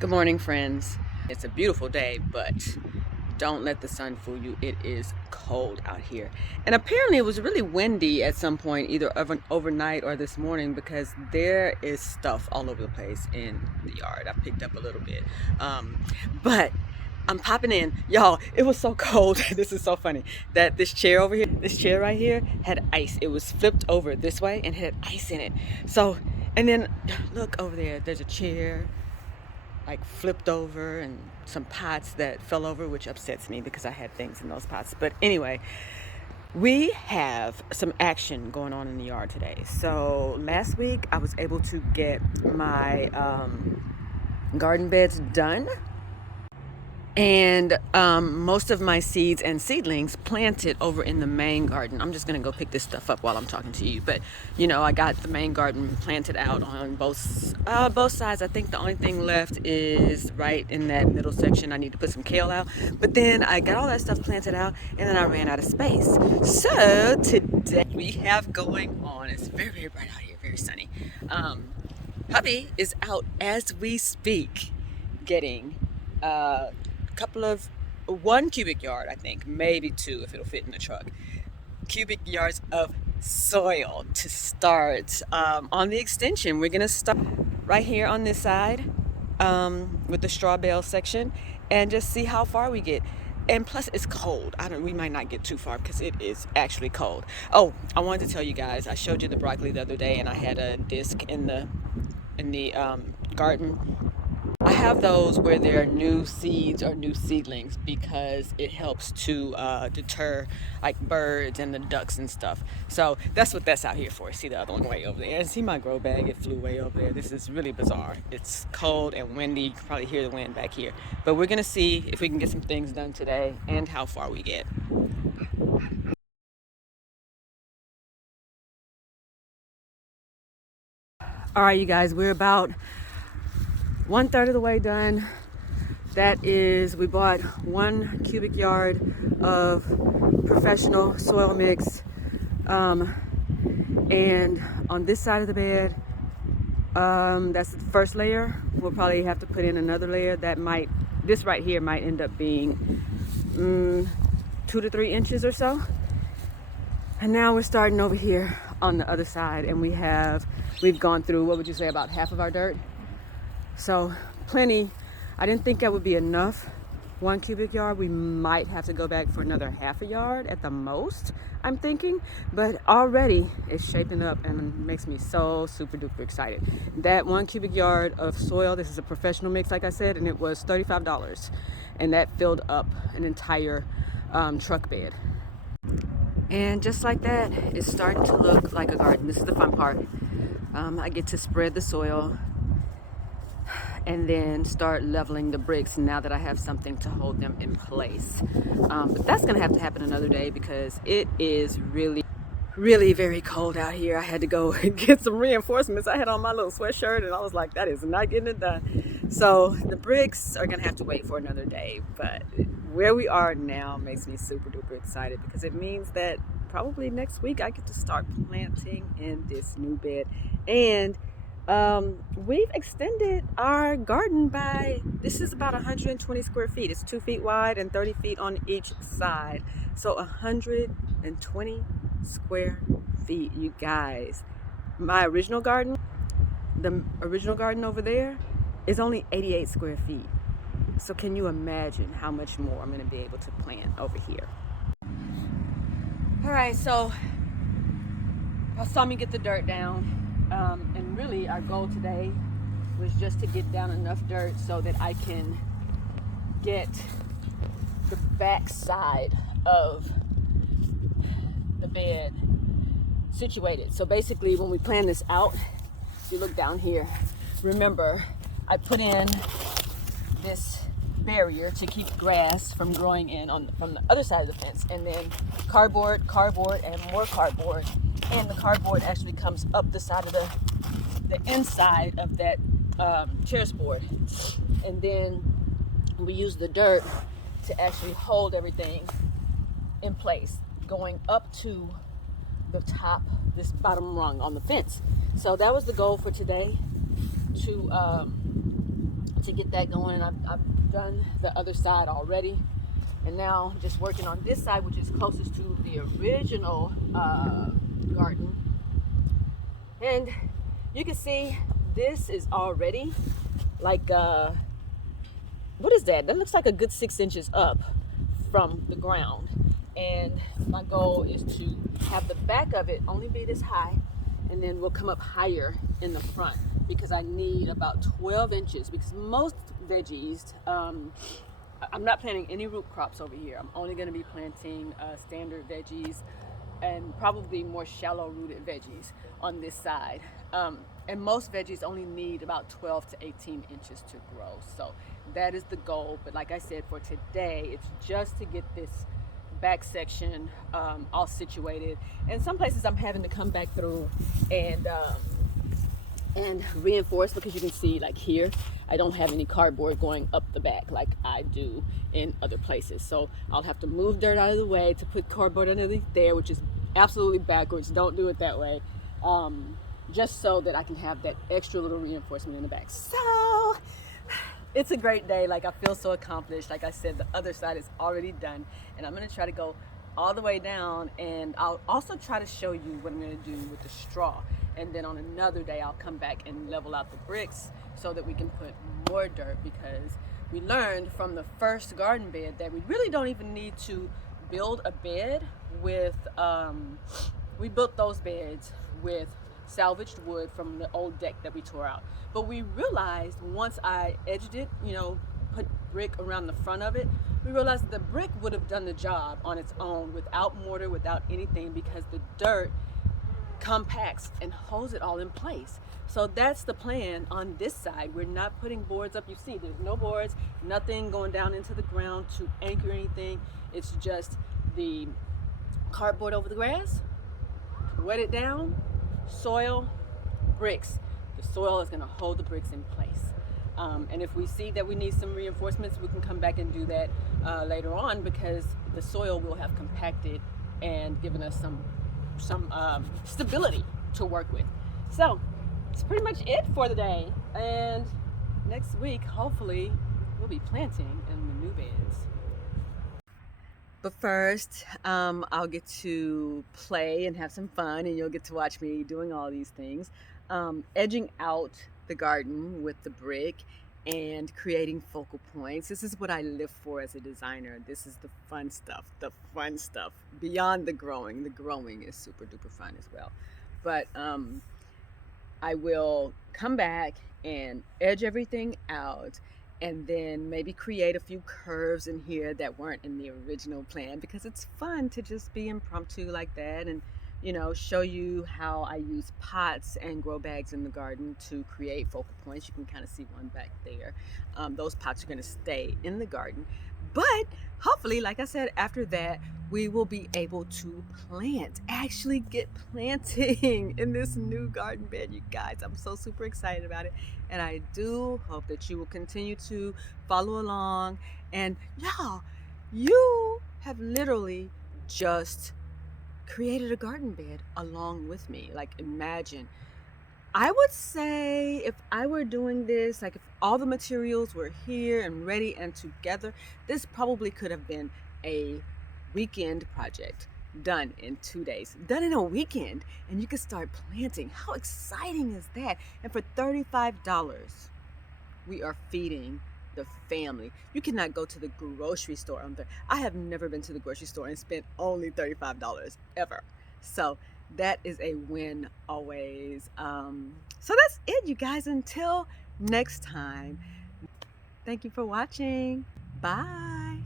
Good morning, friends. It's a beautiful day, but don't let the sun fool you. It is cold out here. And apparently it was really windy at some point, either overnight or this morning, because there is stuff all over the place in the yard. I picked up a little bit. But I'm popping in. Y'all, it was so cold. This is so funny that this chair over here, this chair right here, had ice. It was flipped over this way and had ice in it. So, and then look over there, there's a chair like flipped over and some pots that fell over, which upsets me because I had things in those pots. But anyway, we have some action going on in the yard today. So last week I was able to get my garden beds done, and most of my seeds and seedlings planted over in the main garden. I'm just gonna go pick this stuff up while I'm talking to you, but you know, I got the main garden planted out on both sides. I think the only thing left is right in that middle section. I need to put some kale out, but then I got all that stuff planted out and then I ran out of space. So today we have going on, it's very, very bright out here, very sunny. Hubby is out as we speak getting couple of 1 cubic yard, I think, maybe 2 if it'll fit in the truck, cubic yards of soil to start on the extension. We're gonna start right here on this side with the straw bale section and just see how far we get. And plus it's cold. We might not get too far because it is actually cold. Oh, I wanted to tell you guys, I showed you the broccoli the other day and I had a disc in the garden. I have those where there are new seeds or new seedlings because it helps to deter like birds and the ducks and stuff. So that's what that's out here for. See the other one way over there. And see my grow bag, it flew way over there. This is really bizarre. It's cold and windy. You can probably hear the wind back here. But we're gonna see if we can get some things done today and how far we get. All right, you guys, we're about 1/3 of the way done. That is, we bought 1 cubic yard of professional soil mix, and on this side of the bed, that's the first layer. We'll probably have to put in another layer this right here might end up being 2 to 3 inches or so. And now we're starting over here on the other side, and we've gone through, what would you say, about half of our dirt. So plenty. I didn't think that would be enough, 1 cubic yard. We might have to go back for another half a yard at the most, I'm thinking. But already it's shaping up and makes me so super duper excited. That 1 cubic yard of soil, this is a professional mix, like I said, and it was $35. And that filled up an entire truck bed. And just like that, it's starting to look like a garden. This is the fun part. I get to spread the soil and then start leveling the bricks now that I have something to hold them in place. But that's gonna have to happen another day because it is really, really very cold out here. I had to go and get some reinforcements. I had on my little sweatshirt and I was like, that is not getting it done. So the bricks are gonna have to wait for another day, but where we are now makes me super duper excited because it means that probably next week I get to start planting in this new bed. And we've extended our garden by, this is about 120 square feet. It's 2 feet wide and 30 feet on each side. So 120 square feet, you guys. My original garden, the original garden over there, is only 88 square feet. So can you imagine how much more I'm gonna be able to plant over here? All right, so I saw me get the dirt down. And really our goal today was just to get down enough dirt so that I can get the back side of the bed situated. So basically when we plan this out, if you look down here, remember I put in this barrier to keep grass from growing in from the other side of the fence, and then cardboard, and more cardboard. And the cardboard actually comes up the side of the inside of that terrace board. And then we use the dirt to actually hold everything in place, going up to the top, this bottom rung on the fence. So that was the goal for today, to to get that going. I've done the other side already, and now just working on this side, which is closest to the original garden. And you can see this is already like what is that? That looks like a good 6 inches up from the ground. And my goal is to have the back of it only be this high, and then we'll come up higher in the front, because I need about 12 inches, because most veggies, I'm not planting any root crops over here. I'm only going to be planting standard veggies and probably more shallow rooted veggies on this side. And most veggies only need about 12 to 18 inches to grow. So that is the goal. But like I said, for today, it's just to get this back section all situated. And some places I'm having to come back through and reinforce, because you can see like here, I don't have any cardboard going up the back like I do in other places. So I'll have to move dirt out of the way to put cardboard underneath there, which is absolutely backwards. Don't do it that way. Just so that I can have that extra little reinforcement in the back. So it's a great day. Like, I feel so accomplished. Like I said, the other side is already done, and I'm gonna try to go all the way down, and I'll also try to show you what I'm gonna do with the straw. And then on another day, I'll come back and level out the bricks so that we can put more dirt, because we learned from the first garden bed that we really don't even need to build a bed with, we built those beds with salvaged wood from the old deck that we tore out. But we realized once I edged it, you know, put brick around the front of it, we realized the brick would have done the job on its own without mortar, without anything, because the dirt compacts and holds it all in place. So that's the plan on this side. We're not putting boards up. You see, there's no boards, nothing going down into the ground to anchor anything. It's just the cardboard over the grass, wet it down, soil, bricks. The soil is going to hold the bricks in place. And if we see that we need some reinforcements, we can come back and do that later on, because the soil will have compacted and given us some stability to work with. So it's pretty much it for the day. And next week, hopefully, we'll be planting in the new beds. But first, I'll get to play and have some fun, and you'll get to watch me doing all these things. Edging out the garden with the brick and creating focal points. This is what I live for as a designer. This is the fun stuff, beyond the growing. The growing is super duper fun as well. But I will come back and edge everything out, and then maybe create a few curves in here that weren't in the original plan, because it's fun to just be impromptu like that, and you know, show you how I use pots and grow bags in the garden to create focal points. You can kind of see one back there. Those pots are going to stay in the garden, but hopefully, like I said, after that we will be able to actually get planting in this new garden bed, you guys. I'm so super excited about it, and I do hope that you will continue to follow along. And y'all, you have literally just created a garden bed along with me. Like, imagine, I would say, if I were doing this, like if all the materials were here and ready and together, this probably could have been a weekend project, done in 2 days, done in a weekend, and you could start planting. How exciting is that? And for $35, we are feeding the family. You cannot go to the grocery store on there. I have never been to the grocery store and spent only $35 ever. So that is a win always. So that's it, you guys. Until next time, thank you for watching. Bye.